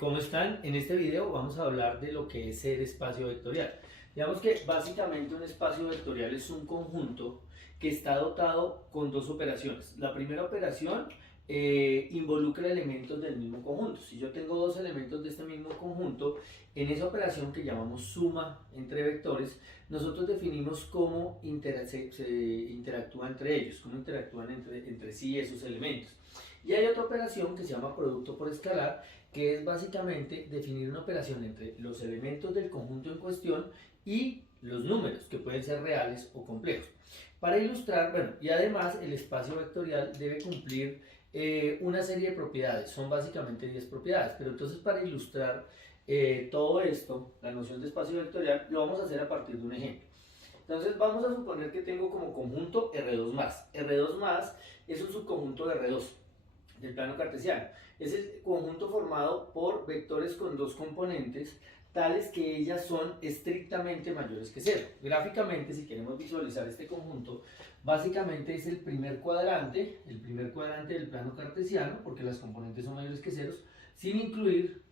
¿Cómo están? En este video vamos a hablar de lo que es ser espacio vectorial. Digamos que básicamente un espacio vectorial es un conjunto que está dotado con dos operaciones. La primera operación involucra elementos del mismo conjunto. Si yo tengo dos elementos de este mismo conjunto, en esa operación que llamamos suma entre vectores, nosotros definimos cómo se interactúa entre ellos, cómo interactúan entre sí esos elementos. Y hay otra operación que se llama producto por escalar, que es básicamente definir una operación entre los elementos del conjunto en cuestión y los números, que pueden ser reales o complejos. Para ilustrar, bueno, y además el espacio vectorial debe cumplir una serie de propiedades, son básicamente 10 propiedades, pero entonces para ilustrar todo esto, la noción de espacio vectorial, lo vamos a hacer a partir de un ejemplo. Entonces vamos a suponer que tengo como conjunto R2+. R2+ es un subconjunto de R2 del plano cartesiano. Es el conjunto formado por vectores con dos componentes tales que ellas son estrictamente mayores que cero. Gráficamente, si queremos visualizar este conjunto, básicamente es el primer cuadrante del plano cartesiano, porque las componentes son mayores que ceros, sin incluir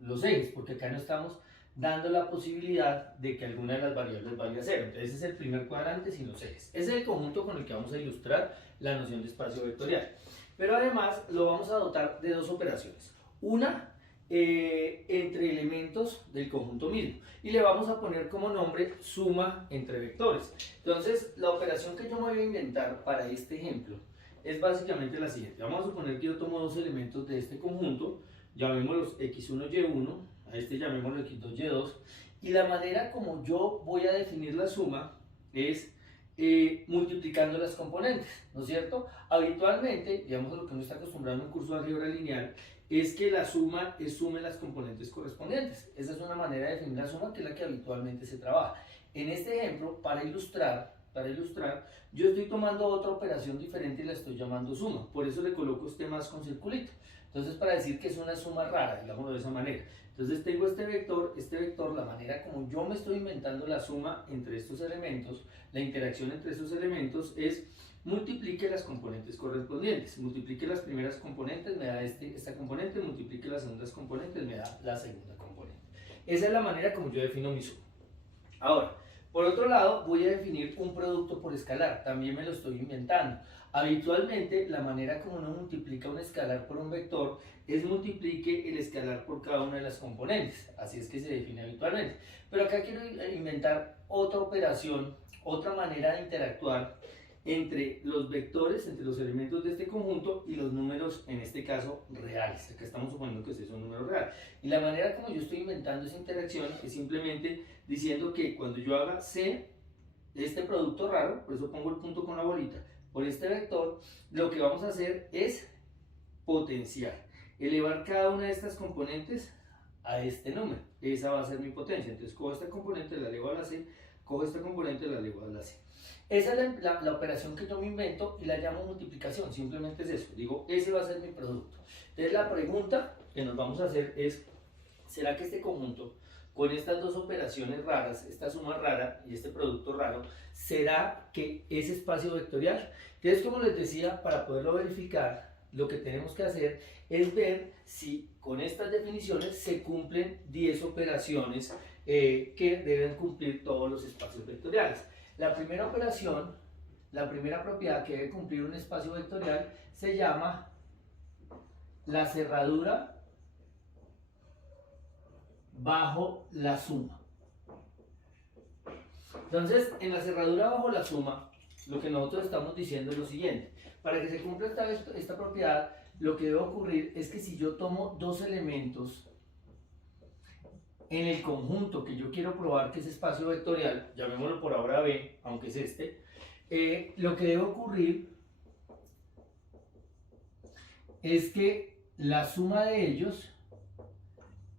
los ejes, porque acá no estamos dando la posibilidad de que alguna de las variables vaya a cero. Entonces ese es el primer cuadrante sin los ejes. Ese es el conjunto con el que vamos a ilustrar la noción de espacio vectorial. Pero además lo vamos a dotar de dos operaciones. Una entre elementos del conjunto mismo. Y le vamos a poner como nombre suma entre vectores. Entonces la operación que yo me voy a inventar para este ejemplo es básicamente la siguiente. Vamos a suponer que yo tomo dos elementos de este conjunto, llamémoslos x1, y1, a este llamémoslo x2, y2. Y la manera como yo voy a definir la suma es multiplicando las componentes, ¿no es cierto? Habitualmente, digamos lo que uno está acostumbrado en un curso de álgebra lineal, es que la suma es suma en las componentes correspondientes. Esa es una manera de definir la suma que es la que habitualmente se trabaja. En este ejemplo, para ilustrar, yo estoy tomando otra operación diferente y la estoy llamando suma. Por eso le coloco este más con circulito. Entonces, para decir que es una suma rara, digámoslo de esa manera. Entonces tengo este vector, la manera como yo me estoy inventando la suma entre estos elementos, la interacción entre estos elementos es multiplique las componentes correspondientes. Multiplique las primeras componentes, me da esta componente, multiplique las segundas componentes, me da la segunda componente. Esa es la manera como yo defino mi suma. Ahora, por otro lado, voy a definir un producto por escalar, también me lo estoy inventando. Habitualmente, la manera como uno multiplica un escalar por un vector es multiplique el escalar por cada una de las componentes, así es que se define habitualmente. Pero acá quiero inventar otra operación, otra manera de interactuar entre los vectores, entre los elementos de este conjunto y los números, en este caso, reales. Acá estamos suponiendo que ese es un número real. Y la manera como yo estoy inventando esa interacción es simplemente diciendo que cuando yo haga C, este producto raro, por eso pongo el punto con la bolita, por este vector, lo que vamos a hacer es potenciar, elevar cada una de estas componentes a este número. Esa va a ser mi potencia. Entonces cojo esta componente, la elevo a la C, cojo esta componente, la elevo a la C. Esa es la operación que yo me invento y la llamo multiplicación, simplemente es eso. Digo, ese va a ser mi producto. Entonces la pregunta que nos vamos a hacer es, ¿será que este conjunto, con estas dos operaciones raras, esta suma rara y este producto raro, será que es espacio vectorial? Entonces, como les decía, para poderlo verificar, lo que tenemos que hacer es ver si con estas definiciones se cumplen 10 operaciones que deben cumplir todos los espacios vectoriales. La primera operación, la primera propiedad que debe cumplir un espacio vectorial se llama la cerradura bajo la suma. Entonces, en la cerradura bajo la suma, lo que nosotros estamos diciendo es lo siguiente. Para que se cumpla esta propiedad, lo que debe ocurrir es que si yo tomo dos elementos en el conjunto que yo quiero probar que es espacio vectorial, llamémoslo por ahora B, aunque es este, lo que debe ocurrir es que la suma de ellos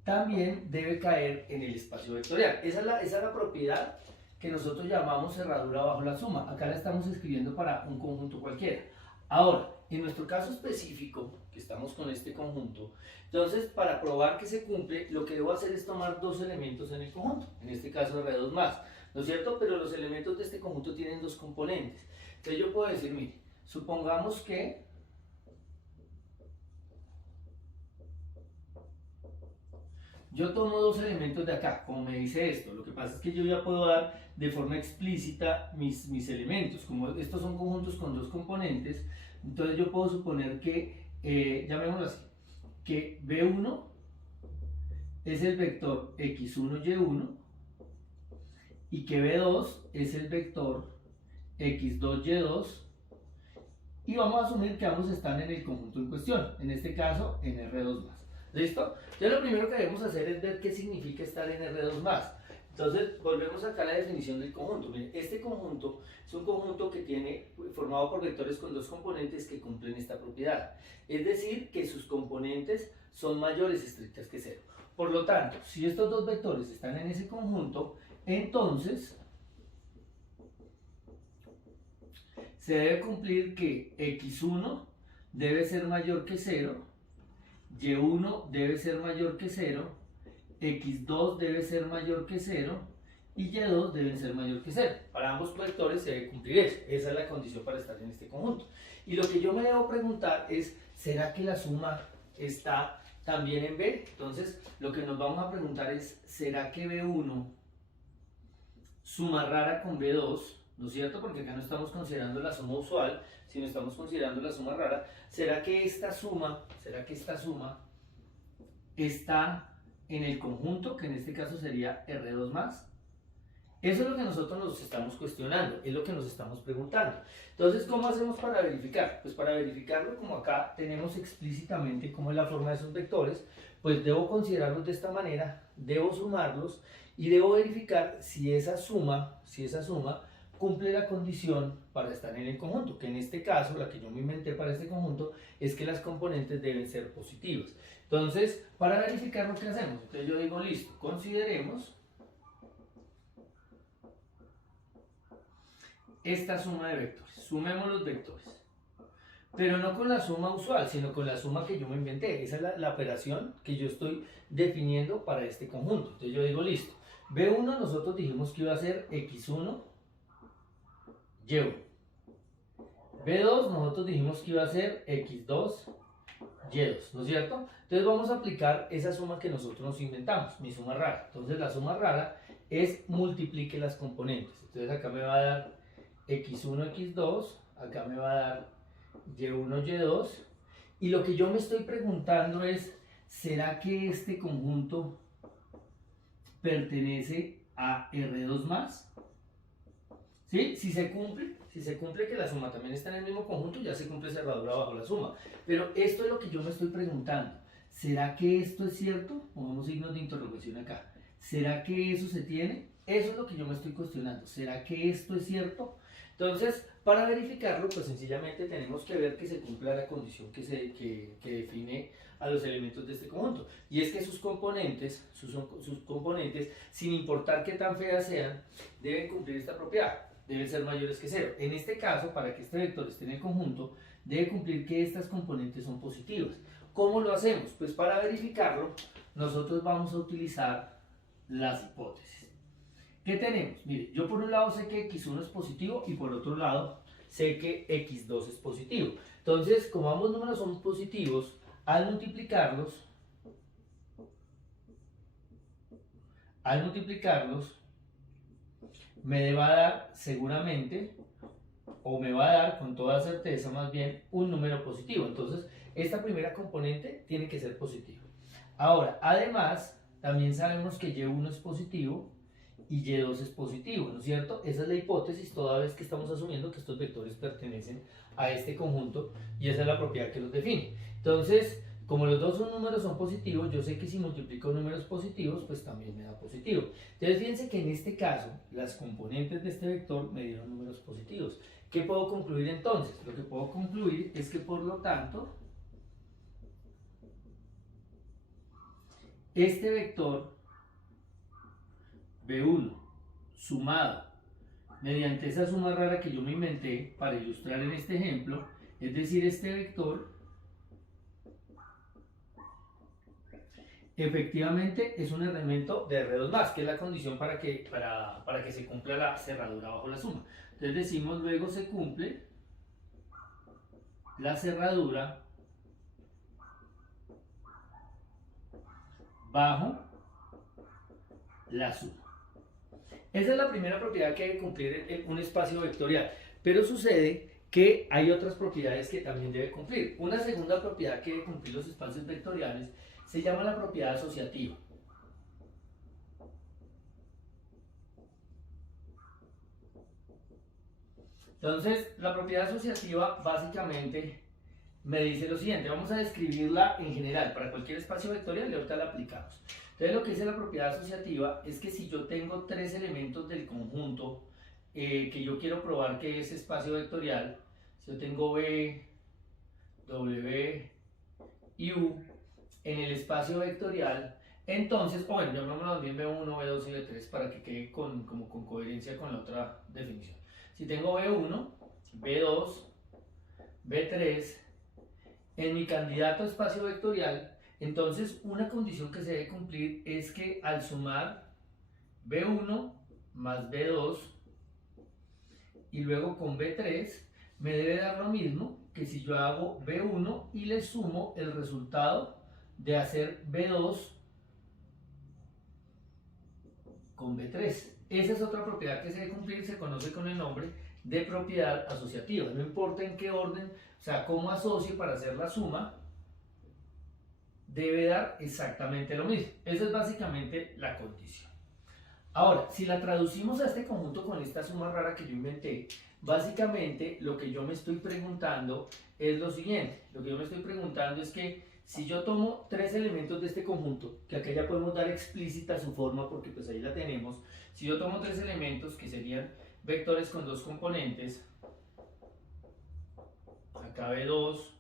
también debe caer en el espacio vectorial. Esa es la propiedad que nosotros llamamos cerradura bajo la suma. Acá la estamos escribiendo para un conjunto cualquiera. Ahora, en nuestro caso específico, que estamos con este conjunto, entonces para probar que se cumple, lo que debo hacer es tomar dos elementos en el conjunto, en este caso R2+, ¿no es cierto? Pero los elementos de este conjunto tienen dos componentes. Entonces yo puedo decir, mire, supongamos que yo tomo dos elementos de acá, como me dice esto. Lo que pasa es que yo ya puedo dar de forma explícita mis elementos. Como estos son conjuntos con dos componentes, entonces yo puedo suponer que, llamémoslo así, que B1 es el vector x1y1 y que B2 es el vector x2y2, y vamos a asumir que ambos están en el conjunto en cuestión, en este caso en R2+. ¿Listo? Entonces lo primero que debemos hacer es ver qué significa estar en R2+. Entonces volvemos acá a la definición del conjunto. Miren, este conjunto es un conjunto que tiene formado por vectores con dos componentes que cumplen esta propiedad. Es decir, que sus componentes son mayores estrictas que cero. Por lo tanto, si estos dos vectores están en ese conjunto, entonces se debe cumplir que x1 debe ser mayor que 0, y1 debe ser mayor que 0, x2 debe ser mayor que 0 y y2 deben ser mayor que 0. Para ambos vectores se debe cumplir eso. Esa es la condición para estar en este conjunto. Y lo que yo me debo preguntar es, ¿será que la suma está también en B? Entonces, lo que nos vamos a preguntar es, ¿será que B1 suma rara con B2? ¿No es cierto? Porque acá no estamos considerando la suma usual, sino estamos considerando la suma rara. ¿Será que esta suma está en el conjunto, que en este caso sería R2+? Eso es lo que nosotros nos estamos cuestionando, es lo que nos estamos preguntando. Entonces, ¿cómo hacemos para verificar? Pues para verificarlo, como acá tenemos explícitamente cómo es la forma de esos vectores, pues debo considerarlos de esta manera, debo sumarlos y debo verificar si esa suma cumple la condición para estar en el conjunto, que en este caso, la que yo me inventé para este conjunto, es que las componentes deben ser positivas. Entonces, para verificar lo que hacemos, entonces yo digo, listo, consideremos esta suma de vectores, sumemos los vectores, pero no con la suma usual, sino con la suma que yo me inventé. Esa es la operación que yo estoy definiendo para este conjunto. Entonces yo digo, listo, B1 nosotros dijimos que iba a ser x1, y1. B2 nosotros dijimos que iba a ser x2, y2, ¿no es cierto? Entonces vamos a aplicar esa suma que nosotros nos inventamos, mi suma rara. Entonces la suma rara es multiplique las componentes. Entonces acá me va a dar x1, x2, acá me va a dar y1, y2, y lo que yo me estoy preguntando es, ¿será que este conjunto pertenece a R2+? ¿Sí? Si se cumple que la suma también está en el mismo conjunto, ya se cumple cerradura bajo la suma. Pero esto es lo que yo me estoy preguntando. ¿Será que esto es cierto? Pongamos signos de interrogación acá. ¿Será que eso se tiene? Eso es lo que yo me estoy cuestionando. ¿Será que esto es cierto? Entonces, para verificarlo, pues sencillamente tenemos que ver que se cumpla la condición que define a los elementos de este conjunto. Y es que sus componentes, sin importar qué tan feas sean, deben cumplir esta propiedad. Deben ser mayores que 0. En este caso, para que este vector esté en el conjunto, debe cumplir que estas componentes son positivas. ¿Cómo lo hacemos? Pues para verificarlo, nosotros vamos a utilizar las hipótesis. ¿Qué tenemos? Mire, yo por un lado sé que x1 es positivo y por otro lado sé que x2 es positivo. Entonces, como ambos números son positivos, al multiplicarlos, me va a dar seguramente, o me va a dar con toda certeza más bien, un número positivo. Entonces, esta primera componente tiene que ser positiva. Ahora, además, también sabemos que y1 es positivo y y2 es positivo, ¿no es cierto? Esa es la hipótesis toda vez que estamos asumiendo que estos vectores pertenecen a este conjunto y esa es la propiedad que los define. Entonces, como los dos números son positivos, yo sé que si multiplico números positivos, pues también me da positivo. Entonces, fíjense que en este caso, las componentes de este vector me dieron números positivos. ¿Qué puedo concluir entonces? Lo que puedo concluir es que, por lo tanto, este vector B1 sumado mediante esa suma rara que yo me inventé para ilustrar en este ejemplo, es decir, este vector efectivamente es un elemento de R2+, que es la condición para que se cumpla la cerradura bajo la suma. Entonces decimos luego se cumple la cerradura bajo la suma. Esa es la primera propiedad que debe cumplir un espacio vectorial, pero sucede que hay otras propiedades que también debe cumplir. Una segunda propiedad que debe cumplir los espacios vectoriales se llama la propiedad asociativa. Entonces, la propiedad asociativa básicamente me dice lo siguiente. Vamos a describirla en general para cualquier espacio vectorial y ahorita la aplicamos. Entonces, lo que dice la propiedad asociativa es que si yo tengo tres elementos del conjunto que yo quiero probar que es espacio vectorial, si yo tengo B, W y U en el espacio vectorial, entonces, bueno, llamémoslo también B1, B2 y B3 para que quede como con coherencia con la otra definición. Si tengo B1, B2, B3 en mi candidato a espacio vectorial, entonces una condición que se debe cumplir es que al sumar B1 más B2 y luego con B3 me debe dar lo mismo que si yo hago B1 y le sumo el resultado de hacer B2 con B3. Esa es otra propiedad que se debe cumplir, se conoce con el nombre de propiedad asociativa. No importa en qué orden, o sea, cómo asocie para hacer la suma, debe dar exactamente lo mismo. Esa es básicamente la condición. Ahora, si la traducimos a este conjunto con esta suma rara que yo inventé, básicamente lo que yo me estoy preguntando es lo siguiente. Lo que yo me estoy preguntando es que si yo tomo tres elementos de este conjunto, que acá ya podemos dar explícita su forma porque pues ahí la tenemos. Si yo tomo tres elementos que serían vectores con dos componentes, acá B2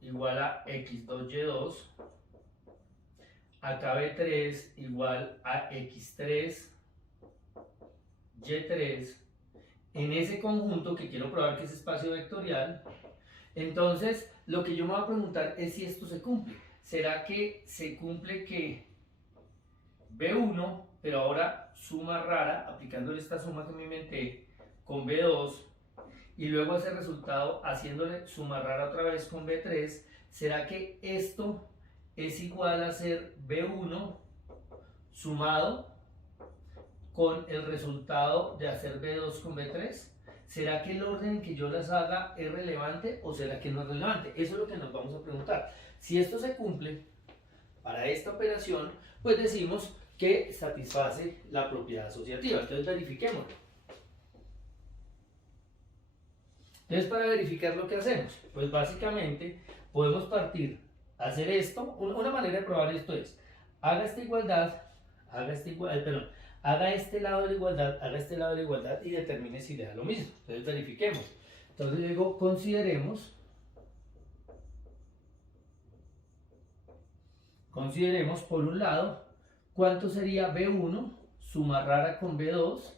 igual a x2y2, acá B3 igual a x3 y3, en ese conjunto que quiero probar que es espacio vectorial, entonces lo que yo me voy a preguntar es si esto se cumple. ¿Será que se cumple que B1, pero ahora suma rara, aplicándole esta suma que me inventé con B2, y luego ese resultado haciéndole suma rara otra vez con B3, ¿será que esto es igual a ser B1 sumado con el resultado de hacer B2 con B3? ¿Será que el orden en que yo las haga es relevante o será que no es relevante? Eso es lo que nos vamos a preguntar. Si esto se cumple para esta operación, pues decimos que satisface la propiedad asociativa. Entonces verifiquémoslo. Entonces, para verificar lo que hacemos, pues básicamente podemos partir a hacer esto. Una manera de probar esto es, haga esta igualdad, haga este lado de la igualdad, haga este lado de la igualdad y determine si le da lo mismo. Entonces verifiquemos. Entonces luego consideremos por un lado cuánto sería B1 suma rara con B2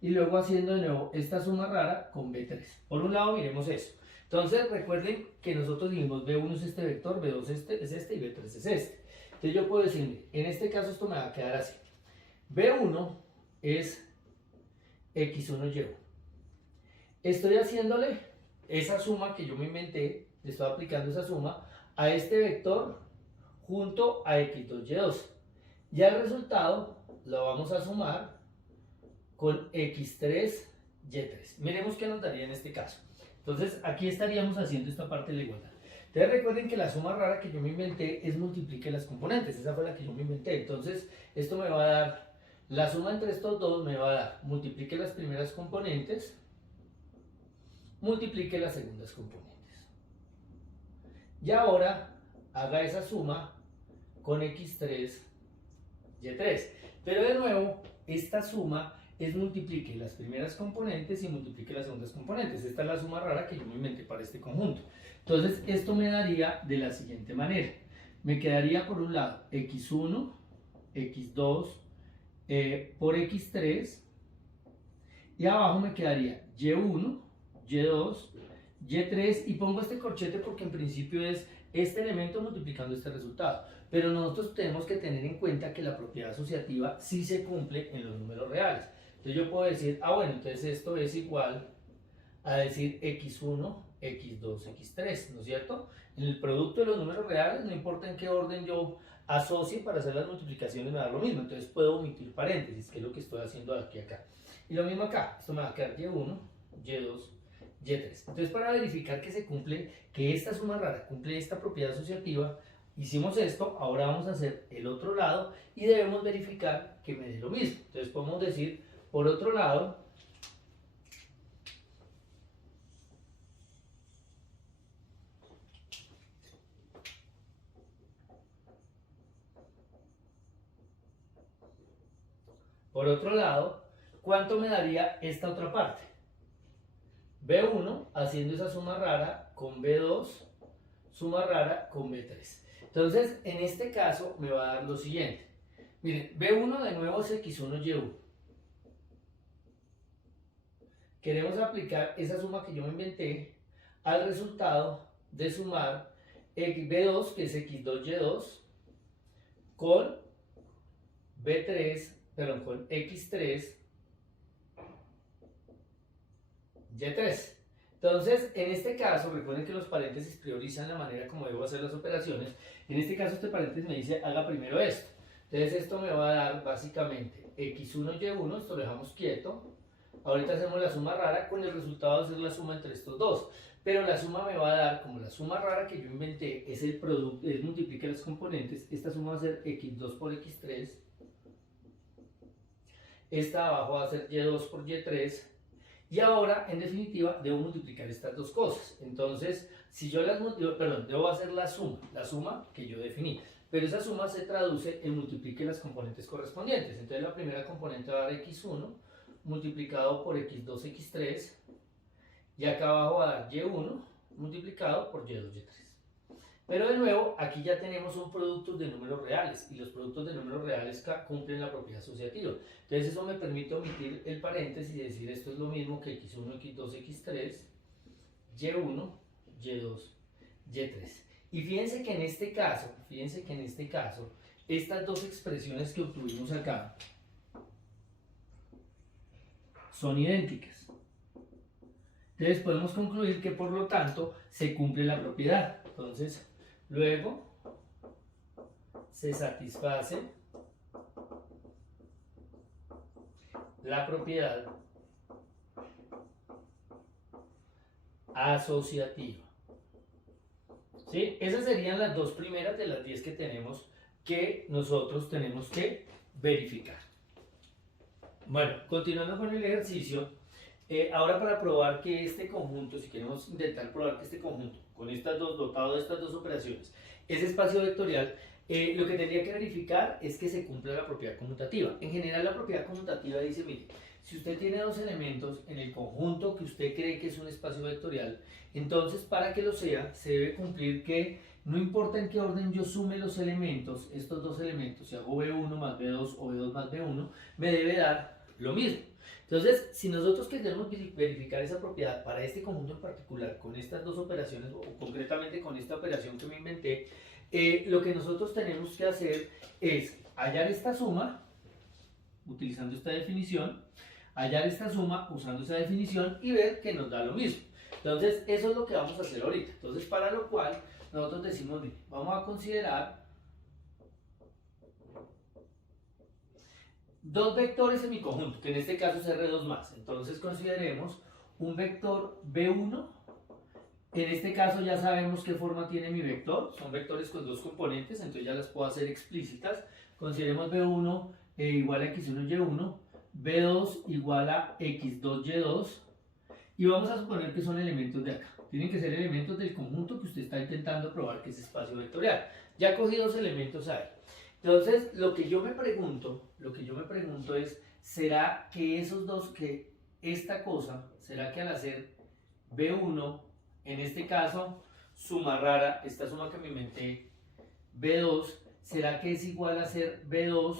y luego haciendo de nuevo esta suma rara con B3. Por un lado miremos eso. Entonces recuerden que nosotros dijimos B1 es este vector, B2 es este y B3 es este. Entonces yo puedo decir, en este caso esto me va a quedar así. B1 es x1y1. Estoy haciéndole esa suma que yo me inventé, le estoy aplicando esa suma a este vector junto a x2y2. Ya el resultado lo vamos a sumar con x3, y3. Miremos qué nos daría en este caso. Entonces aquí estaríamos haciendo esta parte de la igualdad. Entonces recuerden que la suma rara que yo me inventé es multiplique las componentes. Esa fue la que yo me inventé. Entonces esto me va a dar, la suma entre estos dos me va a dar, multiplique las primeras componentes, multiplique las segundas componentes. Y ahora haga esa suma con x3, y3. Pero de nuevo, esta suma es multiplique las primeras componentes y multiplique las segundas componentes. Esta es la suma rara que yo me inventé para este conjunto. Entonces esto me daría de la siguiente manera. Me quedaría por un lado x1, x2 por x3 y abajo me quedaría y1, y2, y3 y pongo este corchete porque en principio es este elemento multiplicando este resultado. Pero nosotros tenemos que tener en cuenta que la propiedad asociativa sí se cumple en los números reales. Entonces yo puedo decir, bueno, entonces esto es igual a decir x1 x2, x3, ¿no es cierto? En el producto de los números reales, no importa en qué orden yo asocie para hacer las multiplicaciones, me da lo mismo. Entonces puedo omitir paréntesis, que es lo que estoy haciendo aquí acá. Y lo mismo acá, esto me va a quedar y1, y2, y3. Entonces, para verificar que se cumple, que esta suma rara cumple esta propiedad asociativa, hicimos esto, ahora vamos a hacer el otro lado y debemos verificar que me dé lo mismo. Entonces podemos decir, por otro lado, ¿cuánto me daría esta otra parte? B1 haciendo esa suma rara con B2, suma rara con B3. Entonces, en este caso me va a dar lo siguiente. Miren, B1 de nuevo es X1, Y1. Queremos aplicar esa suma que yo me inventé al resultado de sumar B2, que es X2, Y2, con B3, perdón, con X3, Y3. Entonces, en este caso, recuerden que los paréntesis priorizan la manera como debo hacer las operaciones. En este caso, este paréntesis me dice, haga primero esto. Entonces, esto me va a dar básicamente X1, Y1, esto lo dejamos quieto. Ahorita hacemos la suma rara con el resultado de hacer la suma entre estos dos. Pero la suma me va a dar, como la suma rara que yo inventé es el producto, es multiplicar los componentes, esta suma va a ser X2 por X3. Esta abajo va a ser Y2 por Y3. Y ahora, en definitiva, debo multiplicar estas dos cosas. Entonces, si yo las multiplico, perdón, debo hacer la suma que yo definí. Pero esa suma se traduce en multiplique las componentes correspondientes. Entonces, la primera componente va a dar X1 multiplicado por X2, X3. Y acá abajo va a dar Y1 multiplicado por Y2, Y3. Pero de nuevo, aquí ya tenemos un producto de números reales y los productos de números reales cumplen la propiedad asociativa. Entonces eso me permite omitir el paréntesis y decir esto es lo mismo que X1, X2, X3, Y1, Y2, Y3. Y fíjense que en este caso, estas dos expresiones que obtuvimos acá son idénticas. Entonces podemos concluir que por lo tanto se cumple la propiedad. Entonces, luego se satisface la propiedad asociativa. ¿Sí? Esas serían las dos primeras de las 10 que tenemos que nosotros tenemos que verificar. Bueno, continuando con el ejercicio, ahora para probar que este conjunto, si queremos intentar probar que este conjunto, con estas dos, dotado de estas dos operaciones, es espacio vectorial, lo que tendría que verificar es que se cumpla la propiedad conmutativa. En general la propiedad conmutativa dice, mire, si usted tiene dos elementos en el conjunto que usted cree que es un espacio vectorial, entonces para que lo sea, se debe cumplir que no importa en qué orden yo sume los elementos, estos dos elementos, si hago B1 más B2 o B2 más B1, me debe dar lo mismo. Entonces, si nosotros queremos verificar esa propiedad para este conjunto en particular, con estas dos operaciones, o concretamente con esta operación que me inventé, lo que nosotros tenemos que hacer es hallar esta suma, utilizando esta definición, hallar esta suma usando esa definición y ver que nos da lo mismo. Entonces, eso es lo que vamos a hacer ahorita. Entonces, para lo cual, nosotros decimos, bien, vamos a considerar dos vectores en mi conjunto, que en este caso es R2 más. Entonces consideremos un vector B1. En este caso ya sabemos qué forma tiene mi vector. Son vectores con dos componentes, entonces ya las puedo hacer explícitas. Consideremos B1 igual a X1, Y1. B2 igual a X2, Y2. Y vamos a suponer que son elementos de acá. Tienen que ser elementos del conjunto que usted está intentando probar que es espacio vectorial. Ya cogí dos elementos ahí. Entonces, lo que yo me pregunto es, ¿será que esos dos, que esta cosa, será que al hacer B1, en este caso, suma rara, esta suma que me inventé, B2, ¿será que es igual a hacer B2,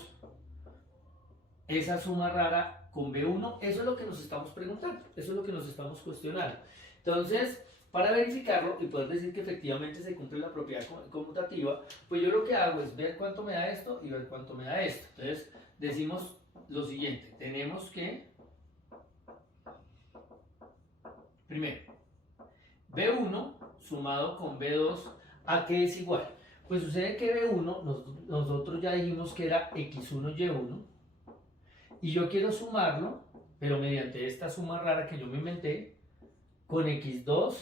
esa suma rara con B1? Eso es lo que nos estamos preguntando, eso es lo que nos estamos cuestionando. Entonces, para verificarlo y poder decir que efectivamente se cumple la propiedad conmutativa, pues yo lo que hago es ver cuánto me da esto y ver cuánto me da esto. Entonces decimos lo siguiente, tenemos que, primero, B1 sumado con B2, ¿a qué es igual? Pues sucede que B1 nosotros ya dijimos que era X1 Y1 y yo quiero sumarlo, pero mediante esta suma rara que yo me inventé, con X2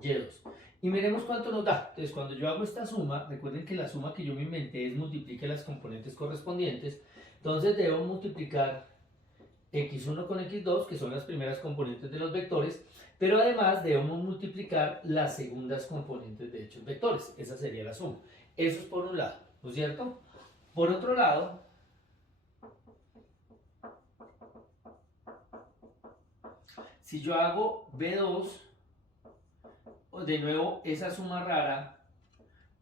Y2. Y miremos cuánto nos da. Entonces, cuando yo hago esta suma, recuerden que la suma que yo me inventé es multiplique las componentes correspondientes. Entonces, debo multiplicar X1 con X2, que son las primeras componentes de los vectores, pero además debemos multiplicar las segundas componentes de dichos vectores. Esa sería la suma. Eso es por un lado, ¿no es cierto? Por otro lado, si yo hago B2, de nuevo esa suma rara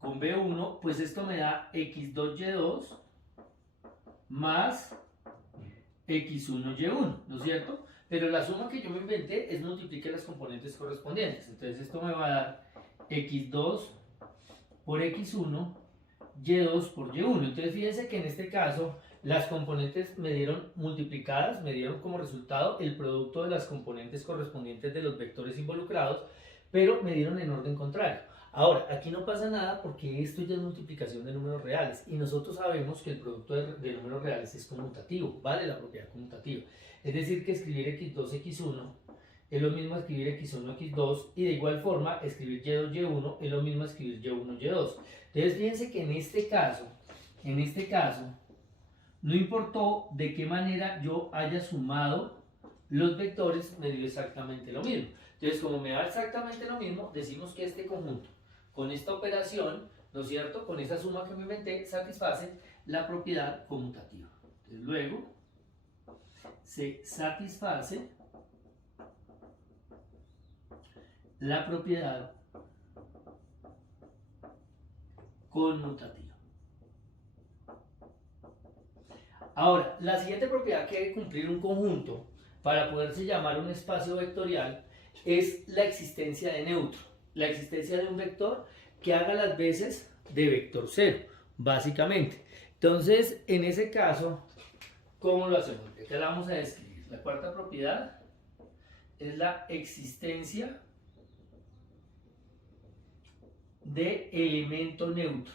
con B1, pues esto me da X2Y2 más X1Y1, ¿no es cierto? Pero la suma que yo me inventé es multiplicar las componentes correspondientes. Entonces esto me va a dar X2 por X1, Y2 por Y1. Entonces fíjense que en este caso las componentes me dieron multiplicadas, me dieron como resultado el producto de las componentes correspondientes de los vectores involucrados, pero me dieron en orden contrario. Ahora, aquí no pasa nada porque esto ya es multiplicación de números reales y nosotros sabemos que el producto de números reales es conmutativo, vale la propiedad conmutativa. Es decir, que escribir x2, x1 es lo mismo escribir x1, x2 y de igual forma escribir y2, y1 es lo mismo escribir y1, y2. Entonces fíjense que en este caso, no importó de qué manera yo haya sumado los vectores, me dio exactamente lo mismo. Entonces, como me da exactamente lo mismo, decimos que este conjunto, con esta operación, ¿no es cierto?, con esa suma que me inventé, satisface la propiedad conmutativa. Entonces, luego, se satisface la propiedad conmutativa. Ahora, la siguiente propiedad que debe cumplir un conjunto para poderse llamar un espacio vectorial es la existencia de neutro, la existencia de un vector que haga las veces de vector cero, básicamente. Entonces, en ese caso, ¿cómo lo hacemos? Acá la vamos a describir. La cuarta propiedad es la existencia de elemento neutro.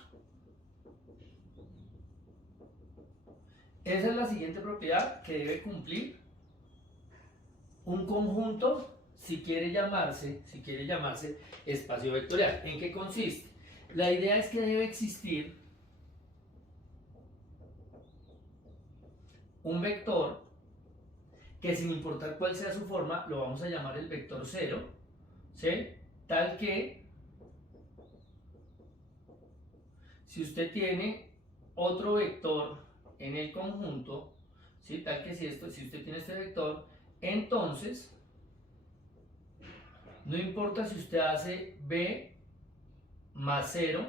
Esa es la siguiente propiedad que debe cumplir un conjunto si quiere llamarse espacio vectorial. ¿En qué consiste? La idea es que debe existir un vector que, sin importar cuál sea su forma, lo vamos a llamar el vector cero, ¿sí? Tal que si usted tiene otro vector en el conjunto, ¿sí?, tal que si usted tiene este vector, entonces no importa si usted hace b más 0,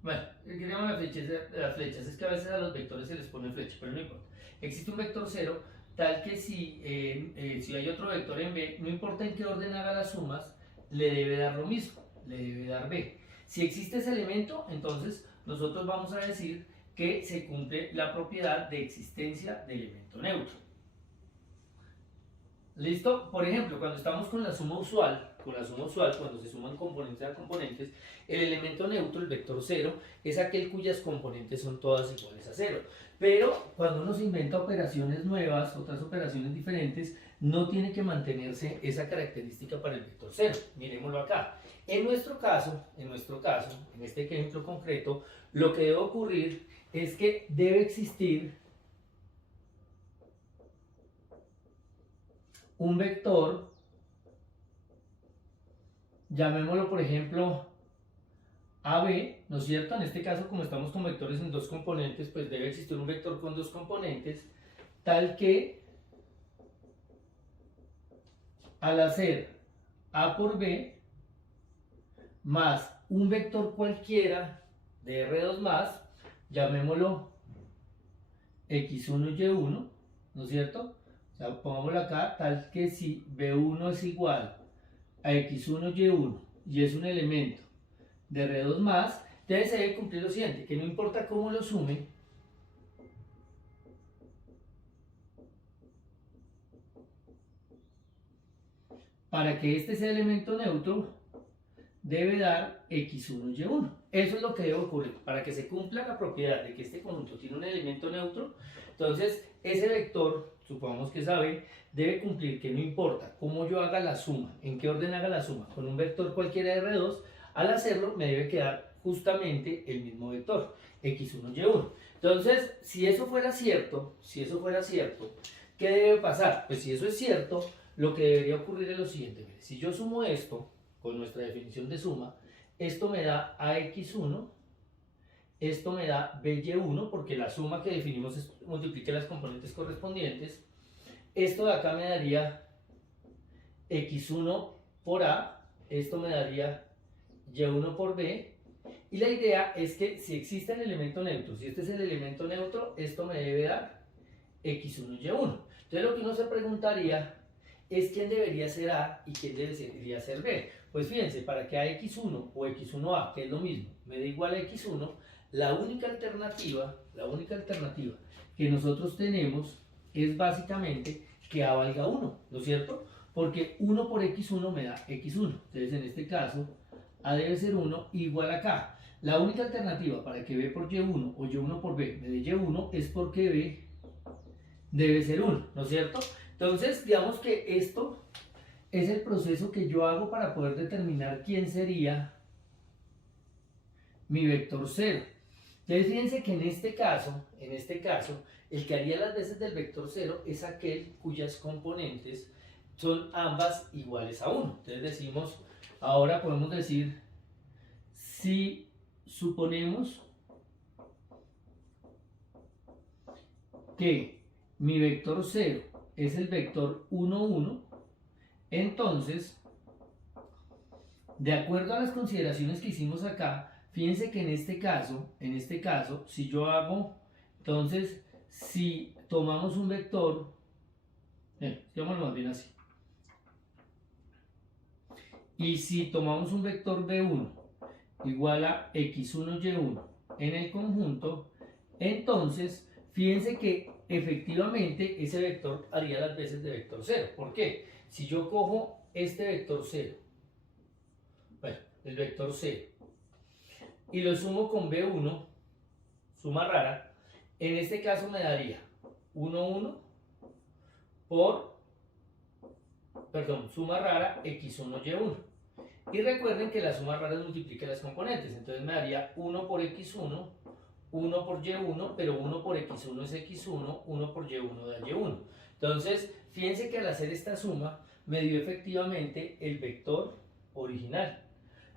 bueno, ¿qué llaman las flechas? Es que a veces a los vectores se les pone flecha, pero no importa. Existe un vector 0 tal que si hay otro vector en b, no importa en qué orden haga las sumas, le debe dar lo mismo, le debe dar b. Si existe ese elemento, entonces nosotros vamos a decir que se cumple la propiedad de existencia de elemento neutro. ¿Listo? Por ejemplo, cuando estamos con la suma usual, cuando se suman componentes a componentes, el elemento neutro, el vector 0, es aquel cuyas componentes son todas iguales a 0. Pero cuando uno se inventa operaciones nuevas, otras operaciones diferentes, no tiene que mantenerse esa característica para el vector 0. Miremoslo acá. En nuestro caso, en este ejemplo concreto, lo que debe ocurrir es que debe existir un vector, llamémoslo por ejemplo AB, ¿no es cierto? En este caso, como estamos con vectores en dos componentes, pues debe existir un vector con dos componentes, tal que al hacer A por B más un vector cualquiera de R2 más, llamémoslo X1 y Y1, ¿no es cierto? O sea, pongámoslo acá, tal que si B1 es igual a X1 y Y1 y es un elemento de R2 más, entonces se debe cumplir lo siguiente, que no importa cómo lo sume, para que este sea elemento neutro, debe dar x1, y1. Eso es lo que debe ocurrir. Para que se cumpla la propiedad de que este conjunto tiene un elemento neutro, entonces ese vector, supongamos que es AB, debe cumplir que no importa cómo yo haga la suma, en qué orden haga la suma, con un vector cualquiera de R2, al hacerlo me debe quedar justamente el mismo vector, x1, y1. Entonces, si eso fuera cierto, ¿qué debe pasar? Pues si eso es cierto, lo que debería ocurrir es lo siguiente. Mire, si yo sumo esto con nuestra definición de suma, esto me da AX1, esto me da BY1, porque la suma que definimos es multiplique las componentes correspondientes. Esto de acá me daría X1 por A, esto me daría Y1 por B, y la idea es que si existe el elemento neutro, si este es el elemento neutro, esto me debe dar X1 y Y1. Entonces lo que uno se preguntaría es quién debería ser A y quién debería ser B. Pues fíjense, para que AX1 o X1A, que es lo mismo, me dé igual a X1, la única alternativa que nosotros tenemos es básicamente que A valga 1, ¿no es cierto? Porque 1 por X1 me da X1. Entonces en este caso A debe ser 1 igual a K. La única alternativa para que B por Y1 o Y1 por B me dé Y1 es porque B debe ser 1, ¿no es cierto? Entonces, digamos que esto es el proceso que yo hago para poder determinar quién sería mi vector 0. Entonces, fíjense que en este caso, el que haría las veces del vector 0 es aquel cuyas componentes son ambas iguales a 1. Entonces decimos, ahora podemos decir, si suponemos que mi vector 0 es el vector 1, 1, entonces, de acuerdo a las consideraciones que hicimos acá, fíjense que en este caso, si yo hago, entonces, si tomamos un vector, digámoslo más bien así, y si tomamos un vector B1 igual a x1, y1 en el conjunto, entonces, fíjense que efectivamente ese vector haría las veces de vector 0. ¿Por qué? Si yo cojo este vector 0, bueno, el vector 0, y lo sumo con B1, suma rara, en este caso me daría 1, 1 por, suma rara x1, y1. Y recuerden que la suma rara multiplica las componentes, entonces me daría 1 por x1, 1 por y1, pero 1 por x1 es x1, 1 por y1 da y1. Entonces, fíjense que al hacer esta suma, me dio efectivamente el vector original.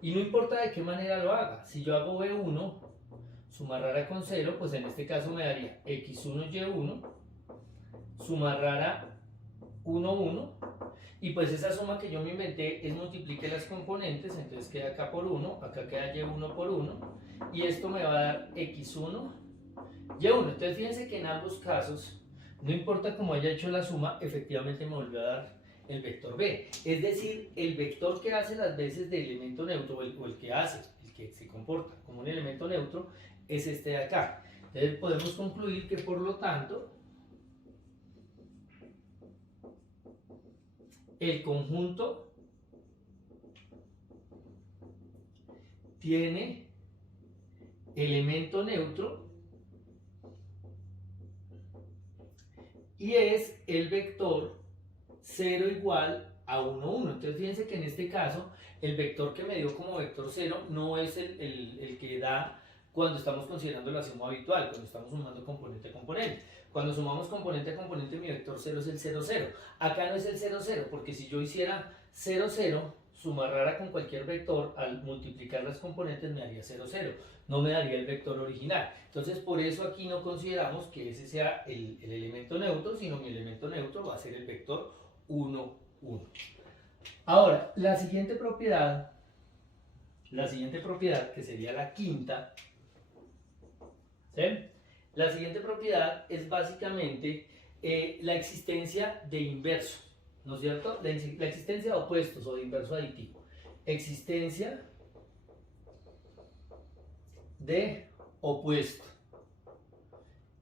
Y no importa de qué manera lo haga, si yo hago b1, suma rara con 0, pues en este caso me daría x1, y1, suma rara 1, 1, y pues esa suma que yo me inventé es multiplique las componentes, entonces queda acá por 1, acá queda y1 por 1, y esto me va a dar x1, y1. Entonces fíjense que en ambos casos, no importa cómo haya hecho la suma, efectivamente me volvió a dar el vector b. Es decir, el vector que hace las veces de elemento neutro, o el que se comporta como un elemento neutro, es este de acá. Entonces podemos concluir que por lo tanto, el conjunto tiene elemento neutro y es el vector 0 igual a 1, 1. Entonces fíjense que en este caso el vector que me dio como vector 0 no es el que da cuando estamos considerando la suma habitual, cuando estamos sumando componente a componente. Cuando sumamos componente a componente, mi vector 0 es el 0, 0. Acá no es el 0, 0, porque si yo hiciera 0, 0, suma rara con cualquier vector, al multiplicar las componentes me daría 0, 0. No me daría el vector original. Entonces, por eso aquí no consideramos que ese sea el elemento neutro, sino mi elemento neutro va a ser el vector 1, 1. Ahora, la siguiente propiedad, que sería la quinta, ¿sí? La siguiente propiedad es básicamente la existencia de inversos, ¿no es cierto? La existencia de opuestos o de inverso aditivo. Existencia de opuesto.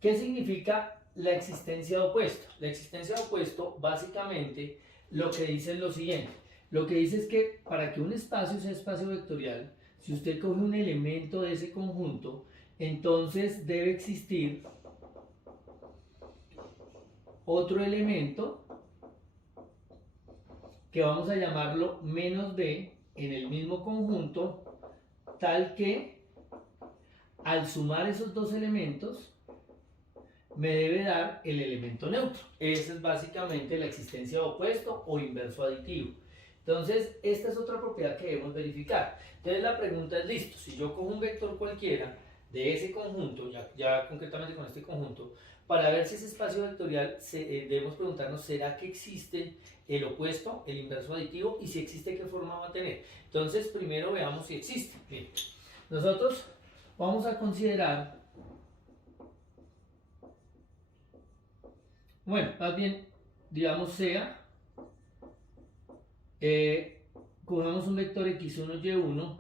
¿Qué significa la existencia de opuesto? La existencia de opuesto básicamente lo que dice es lo siguiente. Lo que dice es que para que un espacio sea espacio vectorial, si usted coge un elemento de ese conjunto, entonces debe existir otro elemento que vamos a llamarlo menos b en el mismo conjunto, tal que al sumar esos dos elementos me debe dar el elemento neutro. Esa es básicamente la existencia de opuesto o inverso aditivo. Entonces, esta es otra propiedad que debemos verificar. Entonces, la pregunta es, listo, si yo cojo un vector cualquiera de ese conjunto, ya concretamente con este conjunto, para ver si ese espacio vectorial, debemos preguntarnos, ¿será que existe el opuesto, el inverso aditivo? Y si existe, ¿qué forma va a tener? Entonces, primero veamos si existe. Bien, nosotros vamos a considerar, bueno, más bien, digamos sea, cogemos un vector x1, y1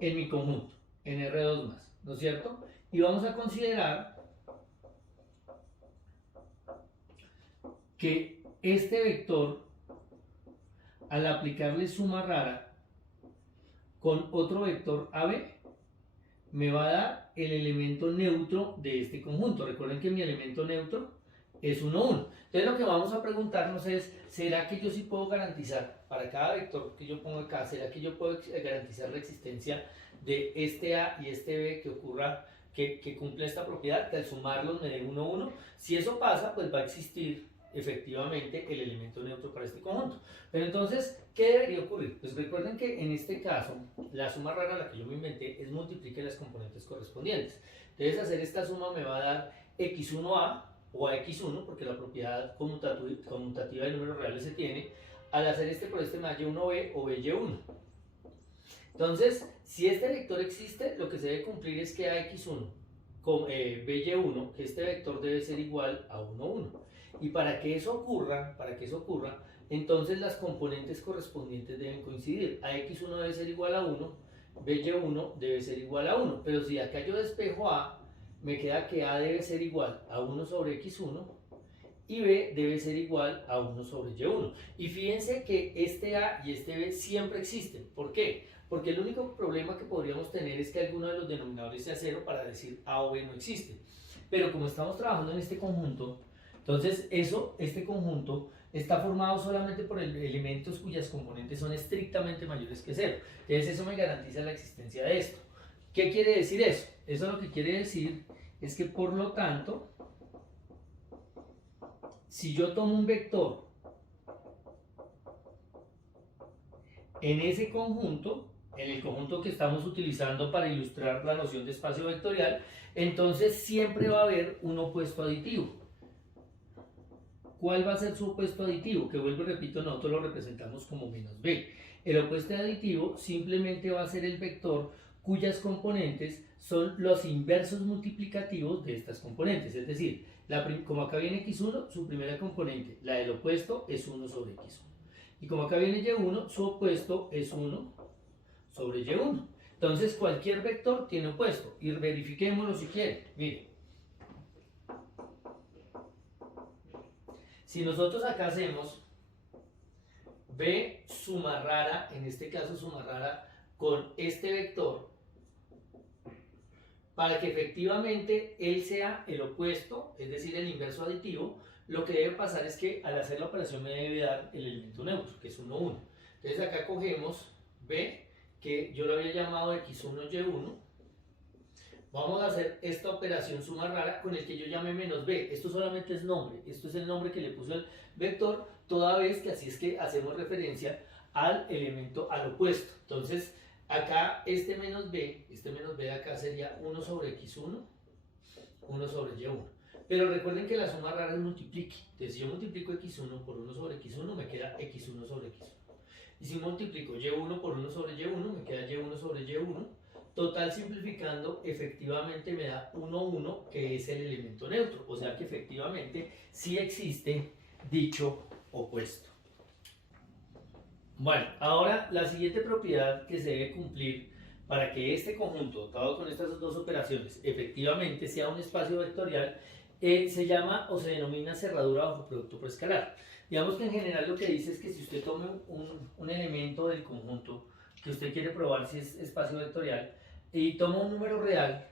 en mi conjunto, en R2+, ¿no es cierto? Y vamos a considerar que este vector, al aplicarle suma rara con otro vector AB, me va a dar el elemento neutro de este conjunto. Recuerden que mi elemento neutro es 1, 1. Entonces lo que vamos a preguntarnos es, ¿será que yo sí puedo garantizar, para cada vector que yo pongo acá, ¿será que yo puedo garantizar la existencia de este A y este B que ocurra, que cumple esta propiedad, que al sumarlos me dé 1, 1? Si eso pasa, pues va a existir efectivamente el elemento neutro para este conjunto. Pero entonces, ¿qué debería ocurrir? Pues recuerden que en este caso, la suma rara, la que yo me inventé, es multiplique las componentes correspondientes. Entonces, hacer esta suma me va a dar x1a o a x1, porque la propiedad conmutativa de números reales se tiene. Al hacer este por este me da y1b o by1. Entonces, si este vector existe, lo que se debe cumplir es que a x1 con by1, que este vector debe ser igual a 1, 1. Y para que eso ocurra, entonces las componentes correspondientes deben coincidir. A x1 debe ser igual a 1, by1 debe ser igual a 1. Pero si acá yo despejo a, me queda que a debe ser igual a 1 sobre x1 y b debe ser igual a 1 sobre y1. Y fíjense que este a y este b siempre existen. ¿Por qué? Porque el único problema que podríamos tener es que alguno de los denominadores sea 0 para decir a o b no existe. Pero como estamos trabajando en este conjunto, entonces este conjunto está formado solamente por elementos cuyas componentes son estrictamente mayores que 0. Entonces eso me garantiza la existencia de esto. ¿Qué quiere decir eso? Eso lo que quiere decir es que por lo tanto, si yo tomo un vector en ese conjunto, en el conjunto que estamos utilizando para ilustrar la noción de espacio vectorial, entonces siempre va a haber un opuesto aditivo. ¿Cuál va a ser su opuesto aditivo? Que vuelvo y repito, nosotros lo representamos como menos b. El opuesto aditivo simplemente va a ser el vector cuyas componentes son los inversos multiplicativos de estas componentes. Es decir, como acá viene x1, su primera componente, la del opuesto, es 1 sobre x1. Y como acá viene y1, su opuesto es 1 sobre y1. Entonces cualquier vector tiene opuesto. Y verifiquémoslo si quieren. Miren. Si nosotros acá hacemos b suma rara, en este caso suma rara con este vector, para que efectivamente él sea el opuesto, es decir, el inverso aditivo, lo que debe pasar es que al hacer la operación me debe dar el elemento neutro, que es 1, 1. Entonces acá cogemos b, que yo lo había llamado x1, y1. Vamos a hacer esta operación suma rara con el que yo llame menos b. Esto solamente es nombre, esto es el nombre que le puso el vector, toda vez que así es que hacemos referencia al elemento, al opuesto. Entonces, acá este menos b de acá sería 1 sobre x1, 1 sobre y1. Pero recuerden que la suma rara es multiplique. Entonces, si yo multiplico x1 por 1 sobre x1, me queda x1 sobre x1. Y si multiplico y1 por 1 sobre y1, me queda y1 sobre y1. Total, simplificando, efectivamente me da 1, 1, que es el elemento neutro. O sea que efectivamente sí existe dicho opuesto. Bueno, ahora la siguiente propiedad que se debe cumplir para que este conjunto, dotado con estas dos operaciones, efectivamente sea un espacio vectorial, se llama o se denomina cerradura bajo producto por escalar. Digamos que en general lo que dice es que si usted toma un elemento del conjunto que usted quiere probar si es espacio vectorial y toma un número real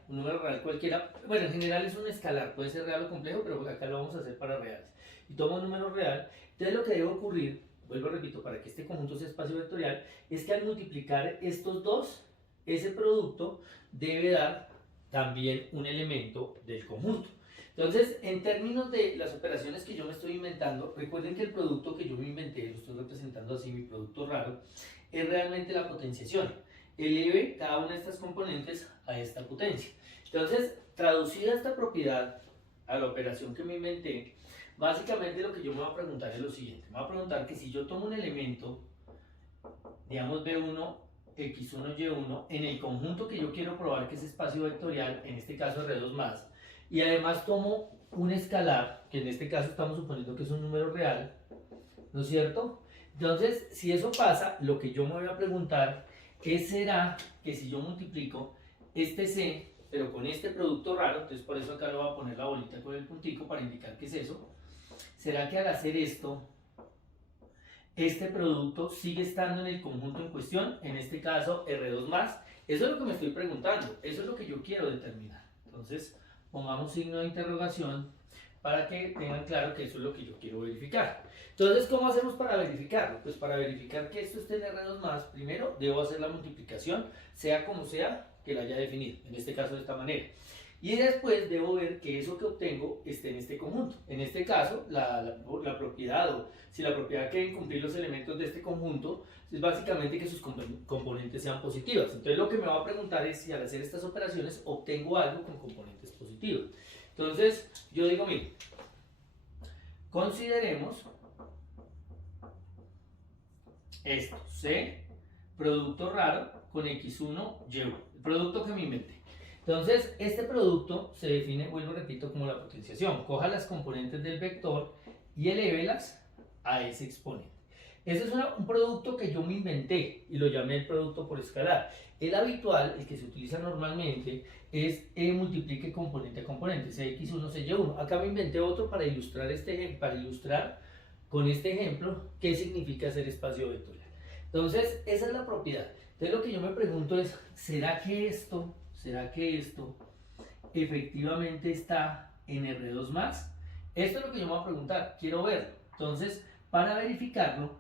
cualquiera, bueno, en general es un escalar, puede ser real o complejo, pero acá lo vamos a hacer para reales. Y toma un número real, entonces lo que debe ocurrir, vuelvo repito, para que este conjunto sea espacio vectorial, es que al multiplicar estos dos, ese producto debe dar también un elemento del conjunto. Entonces, en términos de las operaciones que yo me estoy inventando, recuerden que el producto que yo me inventé, lo estoy representando así, mi producto raro, es realmente la potenciación. Eleve cada una de estas componentes a esta potencia. Entonces, traducida esta propiedad a la operación que me inventé, básicamente lo que yo me voy a preguntar es lo siguiente. Me voy a preguntar que si yo tomo un elemento, digamos B1, X1, Y1, en el conjunto que yo quiero probar que es espacio vectorial, en este caso R2+, y además tomo un escalar, que en este caso estamos suponiendo que es un número real, ¿no es cierto? Entonces, si eso pasa, lo que yo me voy a preguntar es, ¿será que si yo multiplico este C, pero con este producto raro, entonces por eso acá le voy a poner la bolita con el puntico para indicar qué es eso, ¿será que al hacer esto, este producto sigue estando en el conjunto en cuestión, en este caso R2+? Eso es lo que me estoy preguntando, eso es lo que yo quiero determinar. Entonces, pongamos signo de interrogación para que tengan claro que eso es lo que yo quiero verificar. Entonces, ¿cómo hacemos para verificarlo? Pues para verificar que esto esté en R2+, primero debo hacer la multiplicación, sea como sea que la haya definido, en este caso de esta manera. Y después debo ver que eso que obtengo esté en este conjunto. En este caso, la propiedad, o si la propiedad que deben cumplir los elementos de este conjunto, es básicamente que sus componentes sean positivas. Entonces lo que me va a preguntar es si al hacer estas operaciones obtengo algo con componentes positivos. Entonces yo digo, mire, consideremos esto, C, producto raro con X1, Y1, el producto que me inventé. Entonces, este producto se define, vuelvo repito, como la potenciación. Coja las componentes del vector y elévelas a ese exponente. Ese es un producto que yo me inventé y lo llamé el producto por escalar. El habitual, el que se utiliza normalmente, es multiplique componente a componente, Cx1, Cy1. Acá me inventé otro para ilustrar con este ejemplo qué significa hacer espacio vectorial. Entonces, esa es la propiedad. Entonces, lo que yo me pregunto es, ¿será que esto efectivamente está en R2+? Esto es lo que yo me voy a preguntar, quiero verlo. Entonces, para verificarlo,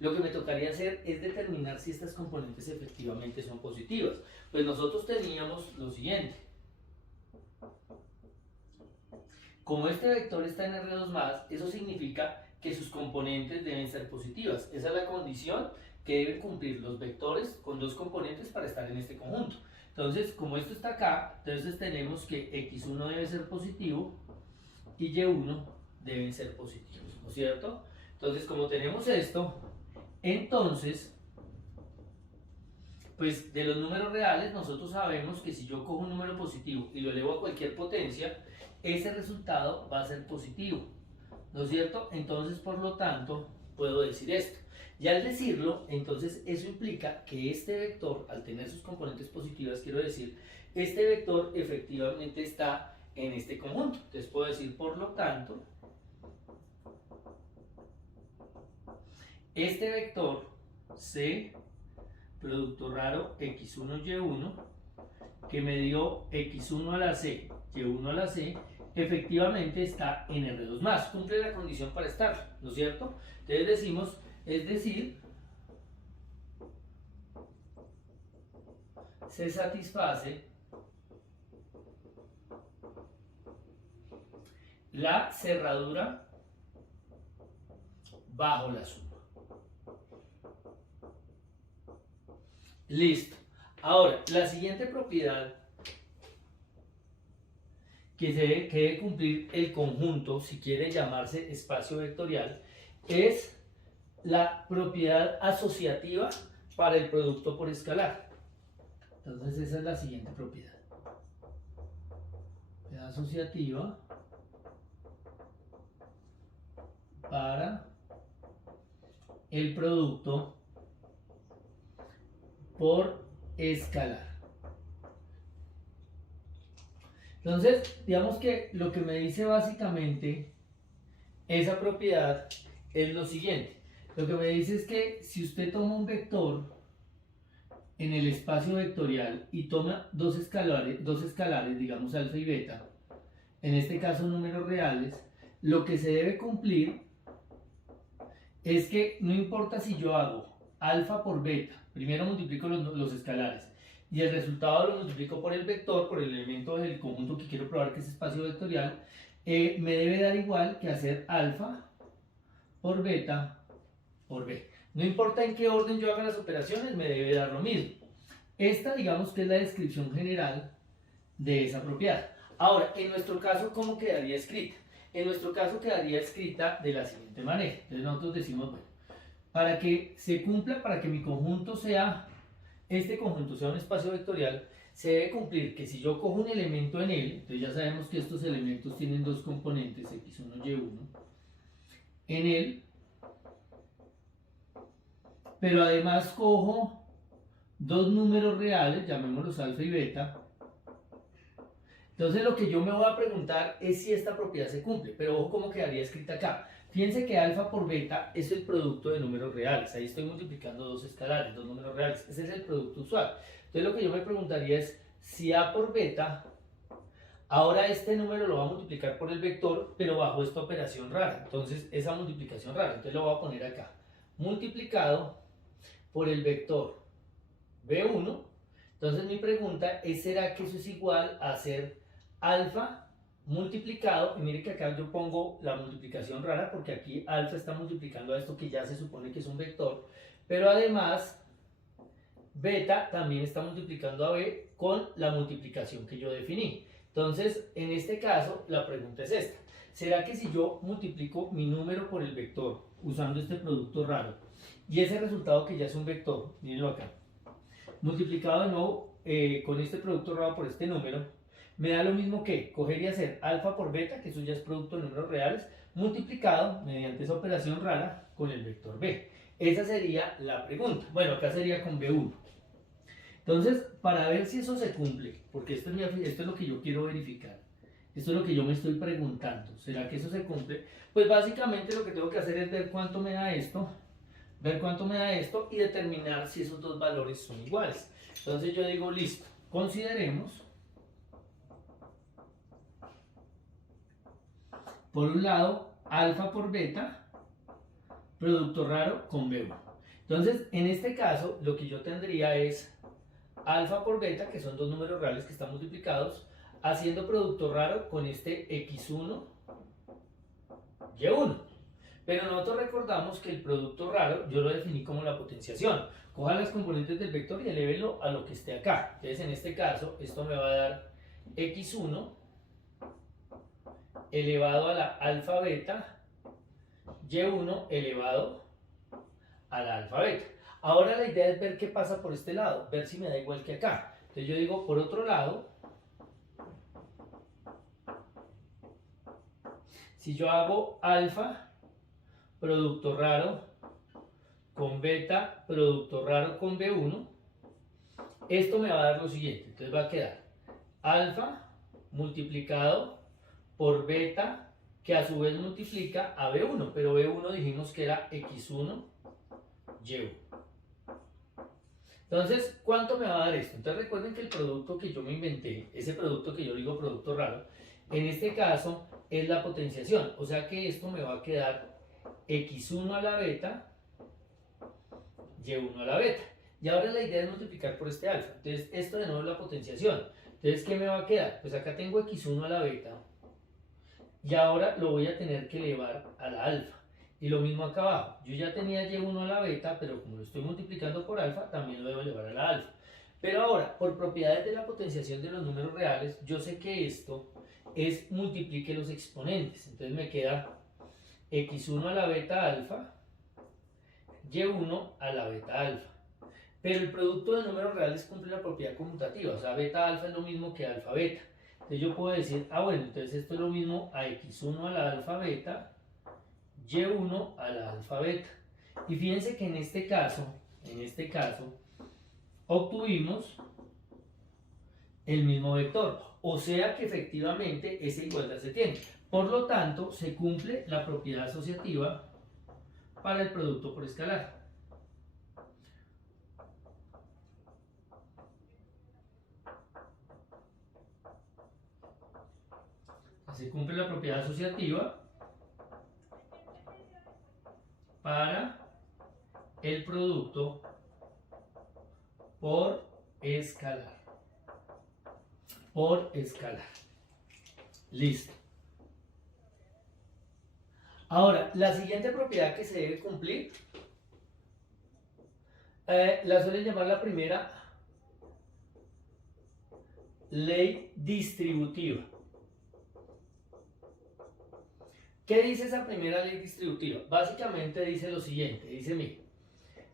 lo que me tocaría hacer es determinar si estas componentes efectivamente son positivas. Pues nosotros teníamos lo siguiente. Como este vector está en R2+, eso significa que sus componentes deben ser positivas. Esa es la condición que deben cumplir los vectores con dos componentes para estar en este conjunto. Entonces, como esto está acá, entonces tenemos que X1 debe ser positivo y Y1 deben ser positivos, ¿no es cierto? Entonces, como tenemos esto, entonces, pues de los números reales nosotros sabemos que si yo cojo un número positivo y lo elevo a cualquier potencia, ese resultado va a ser positivo, ¿no es cierto? Entonces, por lo tanto, puedo decir esto. Y al decirlo, entonces eso implica que este vector, al tener sus componentes positivas, quiero decir, este vector efectivamente está en este conjunto. Entonces puedo decir, por lo tanto, este vector C, producto raro X1, Y1, que me dio X1 a la C, Y1 a la C, efectivamente está en R2+, cumple la condición para estar, ¿no es cierto? Entonces decimos, es decir, se satisface la cerradura bajo la suma. Listo. Ahora, la siguiente propiedad que debe cumplir el conjunto, si quiere llamarse espacio vectorial, es la propiedad asociativa para el producto por escalar. Entonces esa es la siguiente propiedad. Propiedad asociativa para el producto por escalar. Entonces, digamos que lo que me dice básicamente esa propiedad es lo siguiente. Lo que me dice es que si usted toma un vector en el espacio vectorial y toma dos escalares, digamos alfa y beta, en este caso números reales, lo que se debe cumplir es que no importa si yo hago alfa por beta, primero multiplico los escalares y el resultado lo multiplico por el vector, por el elemento del conjunto que quiero probar que es espacio vectorial, me debe dar igual que hacer alfa por beta por b. No importa en qué orden yo haga las operaciones, me debe dar lo mismo. Esta, digamos que es la descripción general de esa propiedad. Ahora, en nuestro caso, ¿cómo quedaría escrita? En nuestro caso quedaría escrita de la siguiente manera. Entonces nosotros decimos, bueno, para que se cumpla, para que mi conjunto sea, este conjunto sea un espacio vectorial, se debe cumplir que si yo cojo un elemento en él, entonces ya sabemos que estos elementos tienen dos componentes, x1 y y1, en él, pero además cojo dos números reales, llamémoslos alfa y beta. Entonces lo que yo me voy a preguntar es si esta propiedad se cumple, pero ojo cómo quedaría escrita acá. Fíjense que alfa por beta es el producto de números reales, ahí estoy multiplicando dos escalares, dos números reales, ese es el producto usual. Entonces lo que yo me preguntaría es si a por beta, ahora este número lo va a multiplicar por el vector, pero bajo esta operación rara, entonces esa multiplicación rara, entonces lo voy a poner acá, multiplicado por el vector b1, entonces mi pregunta es, ¿será que eso es igual a hacer alfa multiplicado? Y mire que acá yo pongo la multiplicación rara porque aquí alfa está multiplicando a esto que ya se supone que es un vector, pero además beta también está multiplicando a b con la multiplicación que yo definí. Entonces, en este caso, la pregunta es esta. ¿Será que si yo multiplico mi número por el vector usando este producto raro y ese resultado que ya es un vector, mírenlo acá, multiplicado de nuevo con este producto raro por este número, me da lo mismo que coger y hacer alfa por beta, que eso ya es producto de números reales, multiplicado mediante esa operación rara con el vector b. Esa sería la pregunta. Bueno, acá sería con b1. Entonces, para ver si eso se cumple, porque esto es lo que yo quiero verificar, esto es lo que yo me estoy preguntando, ¿será que eso se cumple? Pues básicamente lo que tengo que hacer es ver cuánto me da esto, y determinar si esos dos valores son iguales. Entonces yo digo, listo, consideremos, por un lado, alfa por beta, producto raro con b1. Entonces, en este caso, lo que yo tendría es alfa por beta, que son dos números reales que están multiplicados, haciendo producto raro con este x1, y1. Pero nosotros recordamos que el producto raro yo lo definí como la potenciación. Coja las componentes del vector y elévelo a lo que esté acá. Entonces en este caso esto me va a dar x1 elevado a la alfa beta, y1 elevado a la alfa beta. Ahora la idea es ver qué pasa por este lado, ver si me da igual que acá. Entonces yo digo, por otro lado, si yo hago alfa producto raro con beta, producto raro con b1, esto me va a dar lo siguiente. Entonces va a quedar alfa multiplicado por beta, que a su vez multiplica a b1, pero b1 dijimos que era x1, y1. Entonces, ¿cuánto me va a dar esto? Entonces recuerden que el producto que yo me inventé, ese producto que yo digo producto raro, en este caso es la potenciación, o sea que esto me va a quedar x1 a la beta, y1 a la beta. Y ahora la idea es multiplicar por este alfa. Entonces esto de nuevo es la potenciación. Entonces, ¿qué me va a quedar? Pues acá tengo x1 a la beta y ahora lo voy a tener que elevar a la alfa. Y lo mismo acá abajo. Yo ya tenía y1 a la beta, pero como lo estoy multiplicando por alfa, también lo debo elevar a la alfa. Pero ahora, por propiedades de la potenciación de los números reales, yo sé que esto es multiplique los exponentes. Entonces me queda x1 a la beta alfa, y1 a la beta alfa. Pero el producto de números reales cumple la propiedad conmutativa, o sea, beta alfa es lo mismo que alfa beta. Entonces yo puedo decir, bueno, entonces esto es lo mismo a x1 a la alfa beta, y1 a la alfa beta. Y fíjense que en este caso, obtuvimos el mismo vector. O sea que efectivamente esa igualdad se tiene. Por lo tanto, se cumple la propiedad asociativa para el producto por escalar. Se cumple la propiedad asociativa para el producto por escalar. Por escalar. Listo. Ahora, la siguiente propiedad que se debe cumplir, la suelen llamar la primera ley distributiva. ¿Qué dice esa primera ley distributiva? Básicamente dice lo siguiente, dice, mire,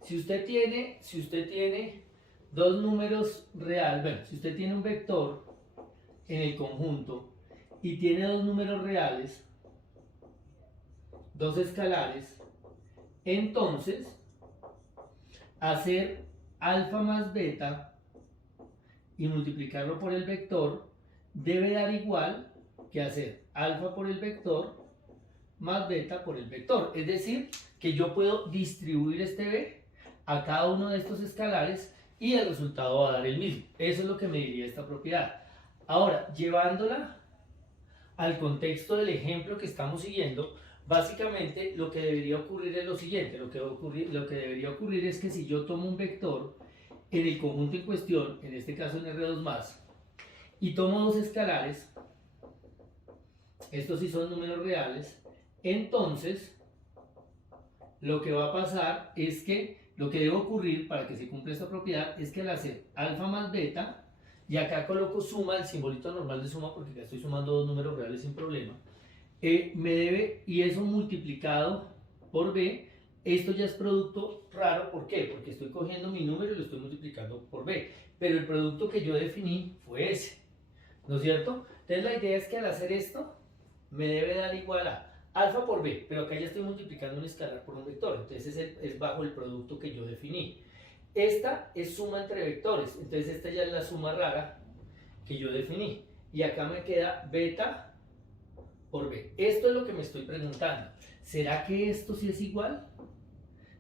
si usted tiene dos números reales, bueno, si usted tiene un vector en el conjunto y tiene dos números reales, dos escalares, entonces hacer alfa más beta y multiplicarlo por el vector debe dar igual que hacer alfa por el vector más beta por el vector. Es decir, que yo puedo distribuir este b a cada uno de estos escalares y el resultado va a dar el mismo. Eso es lo que me diría esta propiedad. Ahora, llevándola al contexto del ejemplo que estamos siguiendo, básicamente lo que debería ocurrir es lo siguiente. Lo que debería ocurrir es que si yo tomo un vector en el conjunto en cuestión, en este caso en R2+, y tomo dos escalares, estos sí son números reales, entonces lo que va a pasar es que lo que debe ocurrir para que se cumpla esta propiedad es que al hacer alfa más beta, y acá coloco suma, el simbolito normal de suma porque ya estoy sumando dos números reales sin problema, me debe, y eso multiplicado por b, esto ya es producto raro. ¿Por qué? Porque estoy cogiendo mi número y lo estoy multiplicando por b, pero el producto que yo definí fue ese, ¿no es cierto? Entonces la idea es que al hacer esto me debe dar igual a alfa por b, pero acá ya estoy multiplicando un escalar por un vector, entonces es bajo el producto que yo definí. Esta es suma entre vectores, entonces esta ya es la suma rara que yo definí, y acá me queda beta por b. Esto es lo que me estoy preguntando. ¿Será que esto sí es igual?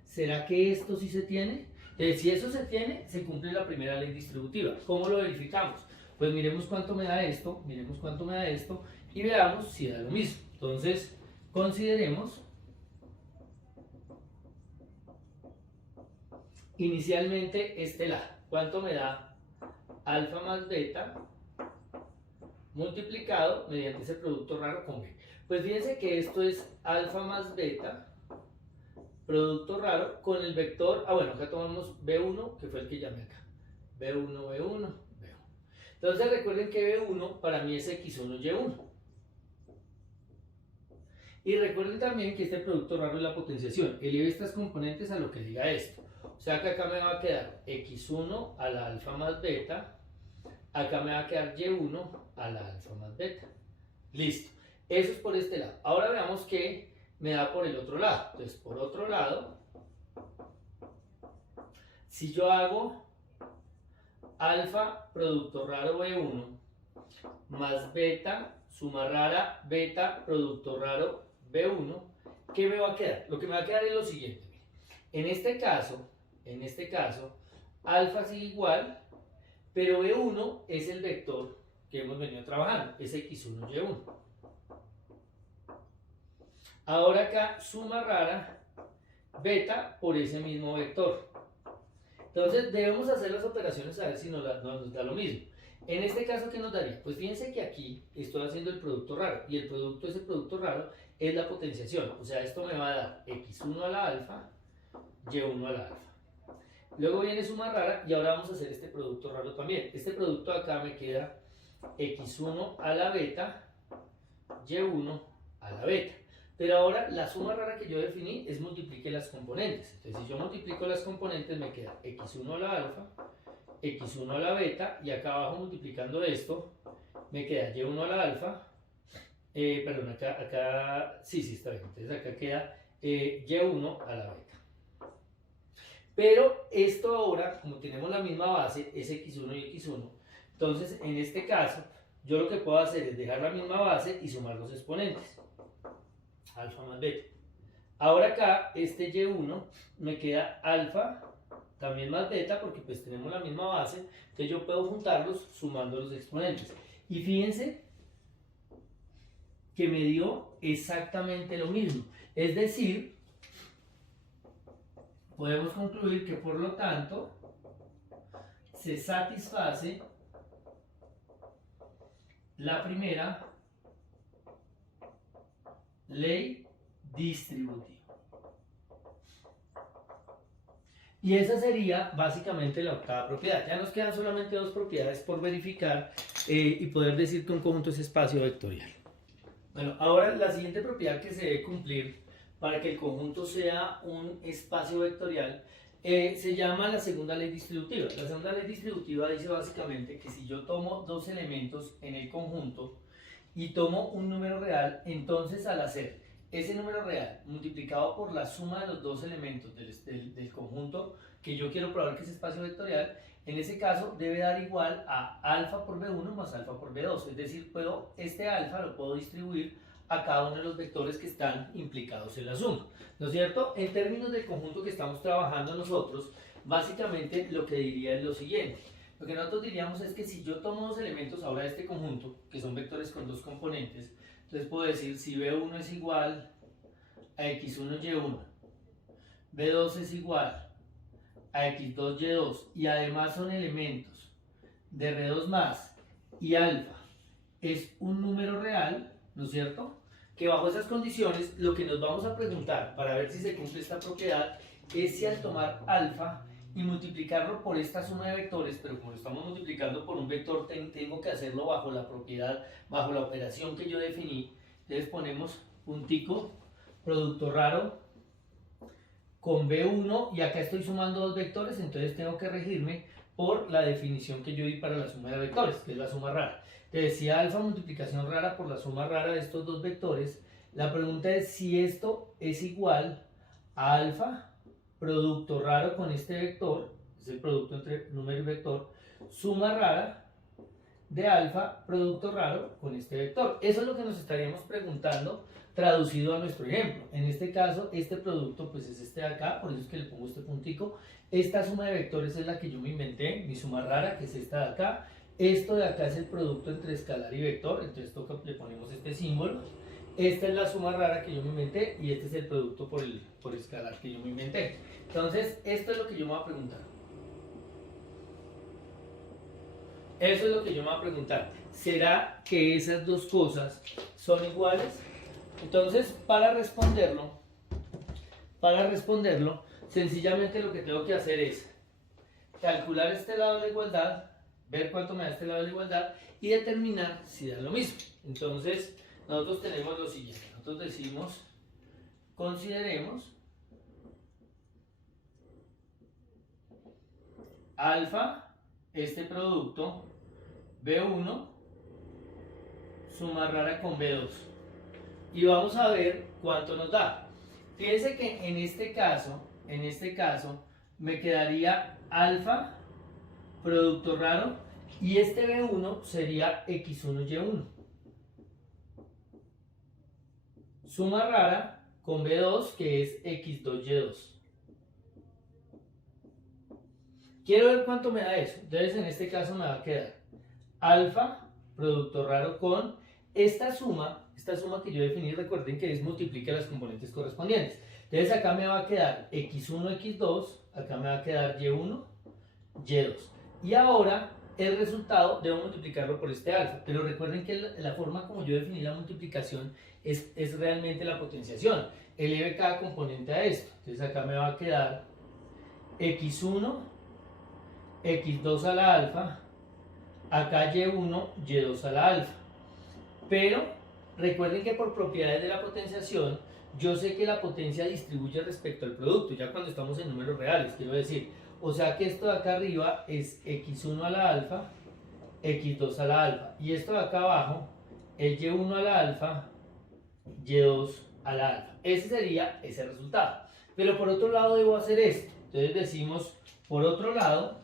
¿Será que esto sí se tiene? Entonces, si eso se tiene, se cumple la primera ley distributiva. ¿Cómo lo verificamos? Pues miremos cuánto me da esto, y veamos si da lo mismo. Entonces, consideremos inicialmente este lado. ¿Cuánto me da alfa más beta multiplicado mediante ese producto raro con b? Pues fíjense que esto es alfa más beta producto raro con el vector, bueno, acá tomamos b1, que fue el que llamé acá, b1, b1, b1. Entonces recuerden que b1 para mí es x1, y1. Y recuerden también que este producto raro es la potenciación. Eleve estas componentes a lo que diga esto. O sea que acá me va a quedar x1 a la alfa más beta, acá me va a quedar y1 a la alfa más beta. Listo. Eso es por este lado. Ahora veamos qué me da por el otro lado. Entonces, por otro lado, si yo hago alfa producto raro b1 más beta suma rara beta producto raro b1, ¿qué me va a quedar? Lo que me va a quedar es lo siguiente. En este caso, alfa sigue igual, pero b1 es el vector que hemos venido trabajando, es x1, y1. Ahora acá, suma rara beta por ese mismo vector. Entonces debemos hacer las operaciones a ver si nos da lo mismo. En este caso, ¿qué nos daría? Pues fíjense que aquí estoy haciendo el producto raro, y el producto de ese producto raro es la potenciación. O sea, esto me va a dar x1 a la alfa, y1 a la alfa. Luego viene suma rara, y ahora vamos a hacer este producto raro también. Este producto acá me queda x1 a la beta, y1 a la beta. Pero ahora la suma rara que yo definí es multiplique las componentes. Entonces, si yo multiplico las componentes, me queda x1 a la alfa, x1 a la beta, y acá abajo multiplicando esto, me queda y1 a la alfa, perdón, acá sí, está bien. Entonces acá queda y1 a la beta. Pero esto ahora, como tenemos la misma base, es x1 y x1, Entonces, en este caso, yo lo que puedo hacer es dejar la misma base y sumar los exponentes. Alfa más beta. Ahora acá, este Y1 me queda alfa también más beta, porque pues tenemos la misma base, entonces yo puedo juntarlos sumando los exponentes. Y fíjense que me dio exactamente lo mismo. Es decir, podemos concluir que por lo tanto se satisface la primera ley distributiva. Y esa sería básicamente la octava propiedad. Ya nos quedan solamente dos propiedades por verificar y poder decir que un conjunto es espacio vectorial. Bueno, ahora la siguiente propiedad que se debe cumplir para que el conjunto sea un espacio vectorial se llama la segunda ley distributiva. La segunda ley distributiva dice básicamente que si yo tomo dos elementos en el conjunto y tomo un número real, entonces al hacer ese número real multiplicado por la suma de los dos elementos del conjunto que yo quiero probar que es espacio vectorial, en ese caso debe dar igual a alfa por B1 más alfa por B2. Es decir, este alfa lo puedo distribuir a cada uno de los vectores que están implicados en la suma, ¿no es cierto? En términos del conjunto que estamos trabajando nosotros, básicamente lo que diría es lo siguiente. Lo que nosotros diríamos es que si yo tomo dos elementos ahora de este conjunto, que son vectores con dos componentes, entonces puedo decir si B1 es igual a x1y1, B2 es igual a x2y2 y además son elementos de R2 más y alfa es un número real, ¿no es cierto? Que bajo esas condiciones lo que nos vamos a preguntar para ver si se cumple esta propiedad es si al tomar alfa y multiplicarlo por esta suma de vectores, pero como lo estamos multiplicando por un vector, tengo que hacerlo bajo la propiedad, bajo la operación que yo definí. Entonces ponemos puntico, producto raro con B1 y acá estoy sumando dos vectores, entonces tengo que regirme por la definición que yo di para la suma de vectores, que es la suma rara. Te decía alfa multiplicación rara por la suma rara de estos dos vectores. La pregunta es si esto es igual a alfa producto raro con este vector, es el producto entre número y vector, suma rara de alfa producto raro con este vector. Eso es lo que nos estaríamos preguntando traducido a nuestro ejemplo. En este caso, este producto pues es este de acá, por eso es que le pongo este puntico. Esta suma de vectores es la que yo me inventé, mi suma rara, que es esta de acá. Esto de acá es el producto entre escalar y vector, entonces le ponemos este símbolo. Esta es la suma rara que yo me inventé y este es el producto por escalar que yo me inventé. Entonces, esto es lo que yo me voy a preguntar. Eso es lo que yo me voy a preguntar. ¿Será que esas dos cosas son iguales? Entonces, para responderlo, sencillamente lo que tengo que hacer es calcular este lado de la igualdad, ver cuánto me da este lado de la igualdad y determinar si da lo mismo. Entonces, nosotros tenemos lo siguiente. Nosotros decimos, consideremos alfa, este producto, B1, suma rara con B2. Y vamos a ver cuánto nos da. Fíjense que en este caso, me quedaría alfa, producto raro, y este B1 sería x1y1. Suma rara con B2, que es x2y2. Quiero ver cuánto me da eso. Entonces en este caso me va a quedar alfa, producto raro con esta suma que yo definí, recuerden que es multiplica las componentes correspondientes. Entonces acá me va a quedar x1, x2, acá me va a quedar y1, y2. Y ahora el resultado debo multiplicarlo por este alfa. Pero recuerden que la forma como yo definí la multiplicación es realmente la potenciación. Eleve cada componente a esto. Entonces acá me va a quedar x1, x2 a la alfa, acá y1, y2 a la alfa. Pero recuerden que por propiedades de la potenciación, yo sé que la potencia distribuye respecto al producto, ya cuando estamos en números reales, quiero decir. O sea que esto de acá arriba es x1 a la alfa, x2 a la alfa. Y esto de acá abajo es y1 a la alfa, y2 a la alfa. Ese sería ese resultado. Pero por otro lado debo hacer esto. Entonces decimos, por otro lado,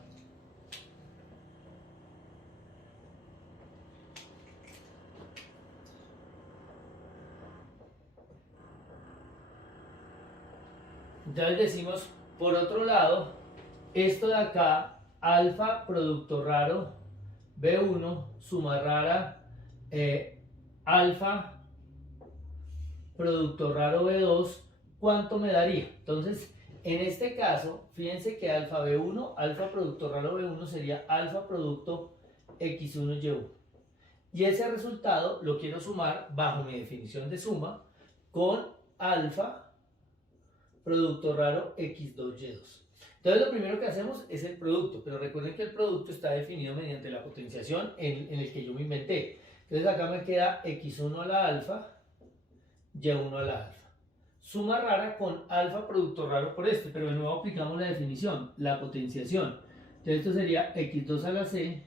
Entonces decimos, por otro lado, esto de acá, alfa producto raro B1 suma rara alfa producto raro B2, ¿cuánto me daría? Entonces, en este caso, fíjense que alfa B1, alfa producto raro B1 sería alfa producto X1Y1. Y ese resultado lo quiero sumar bajo mi definición de suma con alfa producto raro X2Y2. Entonces lo primero que hacemos es el producto, pero recuerden que el producto está definido mediante la potenciación en el que yo me inventé. Entonces acá me queda X1 a la alfa, Y1 a la alfa. Suma rara con alfa producto raro por este, pero de nuevo aplicamos la definición, la potenciación. Entonces esto sería X2 a la C,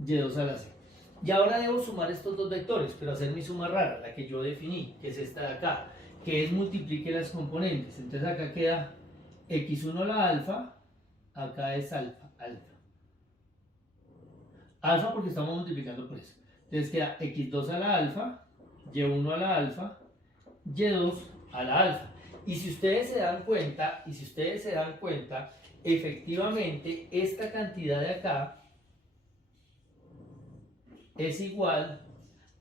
Y2 a la C. Y ahora debo sumar estos dos vectores, pero hacer mi suma rara, la que yo definí, que es esta de acá, que es multiplique las componentes. Entonces acá queda X1 a la alfa, acá es alfa, alfa. Alfa porque estamos multiplicando por eso. Entonces queda X2 a la alfa, Y1 a la alfa, Y2 a la alfa. Y si ustedes se dan cuenta, efectivamente esta cantidad de acá es igual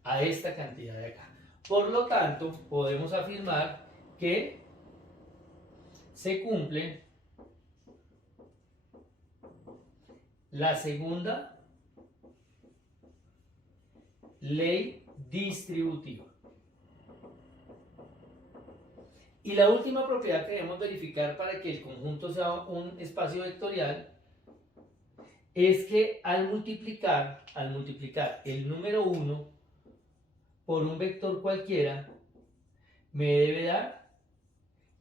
a esta cantidad de acá. Por lo tanto, podemos afirmar que se cumple la segunda ley distributiva. Y la última propiedad que debemos verificar para que el conjunto sea un espacio vectorial es que al multiplicar el número 1 por un vector cualquiera, me debe dar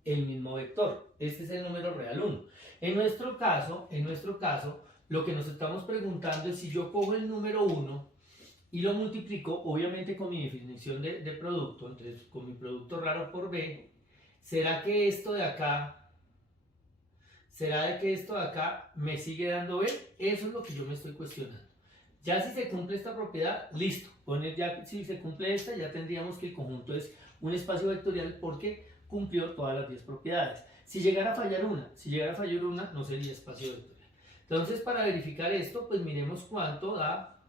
el mismo vector. Este es el número real 1. En nuestro caso, lo que nos estamos preguntando es si yo cojo el número 1 y lo multiplico, obviamente con mi definición de producto, entonces con mi producto raro por B, ¿será que esto de acá me sigue dando B? Eso es lo que yo me estoy cuestionando. Ya si se cumple esta propiedad, listo. Si se cumple esta, ya tendríamos que el conjunto es un espacio vectorial porque cumplió todas las 10 propiedades. Si llegara a fallar una, no sería espacio vectorial. Entonces, para verificar esto, pues miremos cuánto da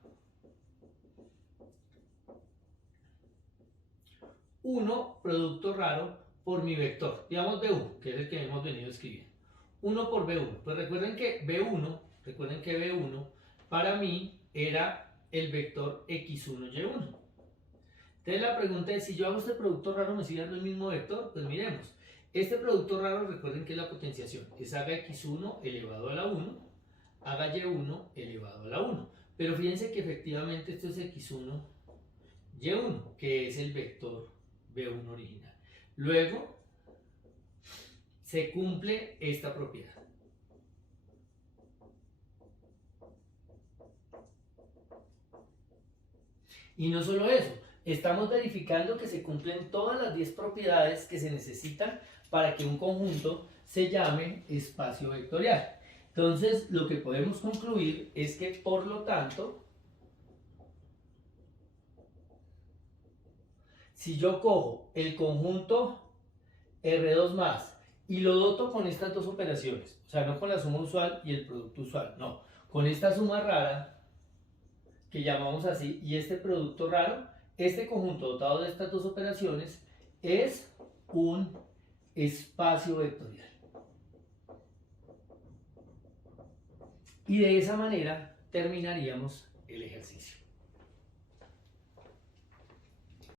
1 producto raro por mi vector. Digamos B1, que es el que hemos venido escribiendo. 1 por B1. Pues recuerden que B1 para mí era el vector X1Y1. Entonces la pregunta es, si yo hago este producto raro, ¿me sigue dando el mismo vector? Pues miremos. Este producto raro, recuerden que es la potenciación. Es haga X1 elevado a la 1, haga Y1 elevado a la 1. Pero fíjense que efectivamente esto es X1, Y1, que es el vector B1 original. Luego, se cumple esta propiedad. Y no solo eso, estamos verificando que se cumplen todas las 10 propiedades que se necesitan para que un conjunto se llame espacio vectorial. Entonces, lo que podemos concluir es que, por lo tanto, si yo cojo el conjunto R2 más y lo doto con estas dos operaciones, o sea, no con la suma usual y el producto usual, no, con esta suma rara, que llamamos así, y este producto raro, este conjunto dotado de estas dos operaciones es un espacio vectorial. Y de esa manera terminaríamos el ejercicio.